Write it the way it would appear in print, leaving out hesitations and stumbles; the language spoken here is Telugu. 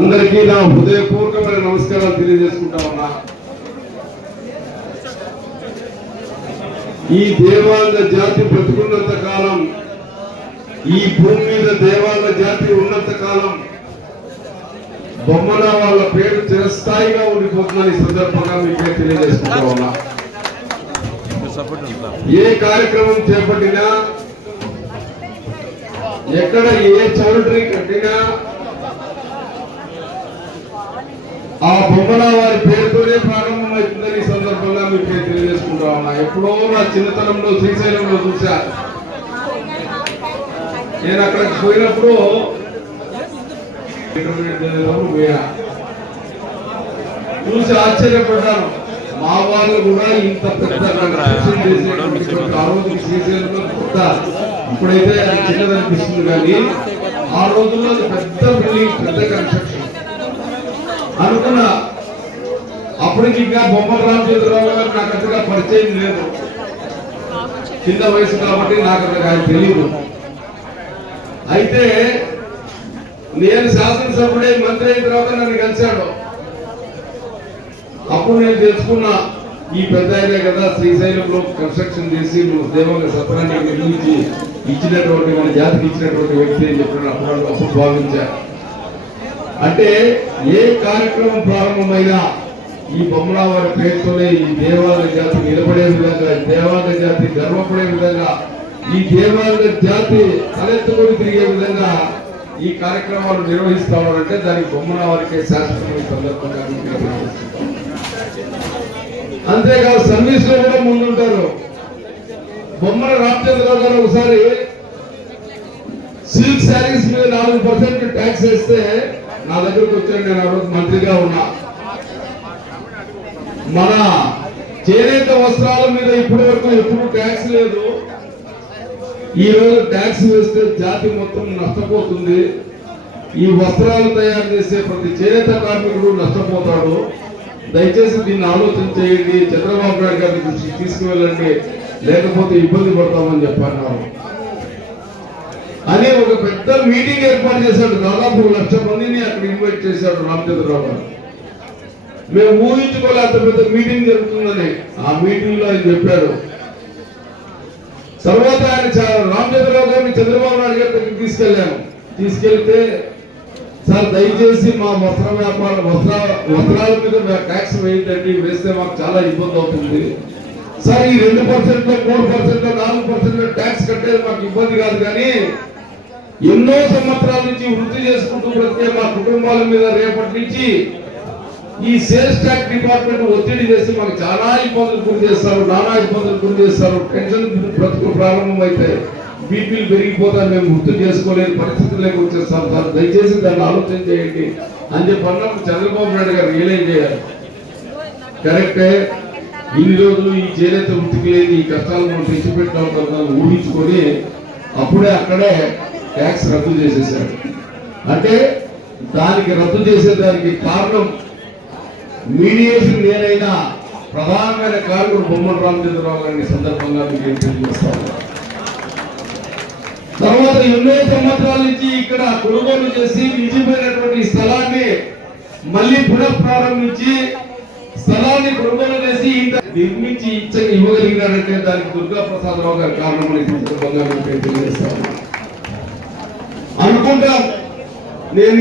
అందరికీ నా హృదయపూర్వకమైన నమస్కారాలు తెలియజేసుకుంటా ఉన్నా. ఈ దేవాంగ జాతి బ్రతుకున్నంత కాలం, ఈ భూమి మీద దేవాంగ జాతి ఉన్నంత కాలం బొమ్మల వాళ్ళ పేరు చిరస్థాయిగా ఉండిపోతుందని సందర్భంగా మీకు తెలియజేసుకుంటా ఉన్నా. ఏ కార్యక్రమం చేపట్టినా, ఎక్కడ ఏ చౌల్ట్రీ కట్టినా ఆ బొమ్మల వారి పేరుతోనే ప్రారంభమవుతుందని సందర్భంగా మీకు తెలియజేసుకుంటా ఉన్నా. ఎప్పుడో నా చిన్నతనంలో శ్రీశైలంలో చూసా. నేను అక్కడికి పోయినప్పుడు చూసి ఆశ్చర్యపడ్డాను. మా వాళ్ళు కూడా ఇంత పెద్ద ఆ రోజు శ్రీశైలంలో పెద్ద, ఇప్పుడైతే అది చిన్నదనిపిస్తుంది కానీ ఆ రోజుల్లో పెద్ద బిల్డింగ్, పెద్ద కన్స్ట్రక్షన్ అనుకున్నా. అప్పటికి ఇంకా బొమ్మల రామచంద్రరావు గారు నాకు అంతగా పరిచయం లేదు, చిన్న వయసు కాబట్టి నాకు అంతగా తెలియదు. అయితే నేను శాసనసభ్యుడే మంత్రి అయిన తర్వాత నన్ను కలిశాడు. అప్పుడు నేను తెలుసుకున్నా, ఈ పెద్ద ఆయనే కదా శ్రీశైలంలో కన్స్ట్రక్షన్ చేసి దేవాంగ సత్రాన్ని నిర్మించి ఇచ్చినటువంటి, మన జాతికి ఇచ్చినటువంటి వ్యక్తి అని చెప్పిన అప్పుడు భావించా. అంటే ఏ కార్యక్రమం ప్రారంభమైనా ఈ బొమ్మల వారి పేరుతోనే ఈ దేవాంగ జాతి నిలబడే విధంగా, దేవాంగ జాతి గర్వపడే విధంగా, ఈ దేవాంగ జాతి తలెత్తుకొని తిరిగే విధంగా ఈ కార్యక్రమాలు నిర్వహిస్తా ఉన్నారంటే దానికి బొమ్మల వారికే శాస్త్రమైన సందర్భంగా. అంతేకాదు సర్వీస్ లో కూడా ముందుంటారు. బొమ్మల రామచంద్రరావు గారు ఒకసారి సిల్క్ శారీస్ మీద 4% ట్యాక్స్ వేస్తే నా దగ్గరకు వచ్చాను. నేను ఆ రోజు మంత్రిగా ఉన్నా. మన చేనేత వస్త్రాల మీద ఇప్పటి వరకు ఎప్పుడు ట్యాక్స్ లేదు. ఈ రోజు ట్యాక్స్ వేస్తే జాతి మొత్తం నష్టపోతుంది. ఈ వస్త్రాలు తయారు చేసే ప్రతి చేనేత కార్మికుడు నష్టపోతాడు. దయచేసి దీన్ని ఆలోచన చేయండి, చంద్రబాబు నాయుడు గారి దృష్టికి తీసుకువెళ్ళండి, లేకపోతే ఇబ్బంది పడతామని చెప్పారు అని ఒక పెద్ద మీటింగ్ ఏర్పాటు చేశాడు. దాదాపు 1,00,000 మందిని అక్కడ ఇన్వైట్ చేశాడు రామచంద్రరావు గారు. మేము ఊహించుకోలే అంత పెద్ద మీటింగ్ జరుగుతుందని. ఆ మీటింగ్ లో ఆయన చెప్పాడు. తర్వాత ఆయన రామచంద్రరావు గారిని చంద్రబాబు నాయుడు గారి దగ్గరికి తీసుకెళ్ళాను. తీసుకెళ్తే, సార్ దయచేసి మా వస్త్ర వ్యాపార వస్త్రాల మీద ట్యాక్స్ వేయండి, వేస్తే మాకు చాలా ఇబ్బంది అవుతుంది. సార్ ఈ 2%, 3%, 4% ట్యాక్స్ కట్టేది మాకు ఇబ్బంది కాదు, కానీ ఎన్నో సంవత్సరాల నుంచి వృత్తి చేసుకుంటూ బ్రతికే మా కుటుంబాల మీద రేపటి నుంచి ఈ సేల్స్ ట్యాక్స్ డిపార్ట్మెంట్ ఒత్తిడి చేసి మాకు చాలా ఇబ్బందులు గురి చేస్తారు, నానా ఇబ్బందులు గురి చేస్తారు. టెన్షన్ బ్రతుకు ప్రారంభమైతే బీపీలు పెరిగిపోతా, మేము గుర్తు చేసుకోలేని పరిస్థితుల్లోకి వచ్చేస్తాం. సార్ దయచేసి దాన్ని ఆలోచన చేయండి అని చెప్పి అన్నప్పుడు చంద్రబాబు నాయుడు గారు రియలైజ్ చేయాలి. కరెక్టే, ఇన్ని రోజులు ఈ చేనేత వృత్తికి లేదు, ఈ కష్టాలు మనం తెచ్చిపెట్టాం ఊహించుకొని అప్పుడే అక్కడే ట్యాక్స్ రద్దు చేసేసాడు. అంటే దానికి రద్దు చేసేదానికి కారణం మీడియేషన్ నేనైనా ప్రధానమైన కారణం బొమ్మల రామచంద్రరావు గారిని సందర్భంగా మీకు తెలియజేస్తాను. తర్వాత ఎన్నో సంవత్సరాల నుంచి ఇక్కడ కొనుగోలు చేసి నిలిచిపోయినటువంటి స్థలాన్ని మళ్ళీ పునఃప్రారంభించి స్థలాన్ని కొనుగోలు చేసి నిర్మించి ఇవ్వగలిగినాడంటే దానికి దుర్గా ప్రసాదరావు గారి కారణమని సందర్భంగా మీకు తెలియజేస్తాను. అనుకుంటాం నేను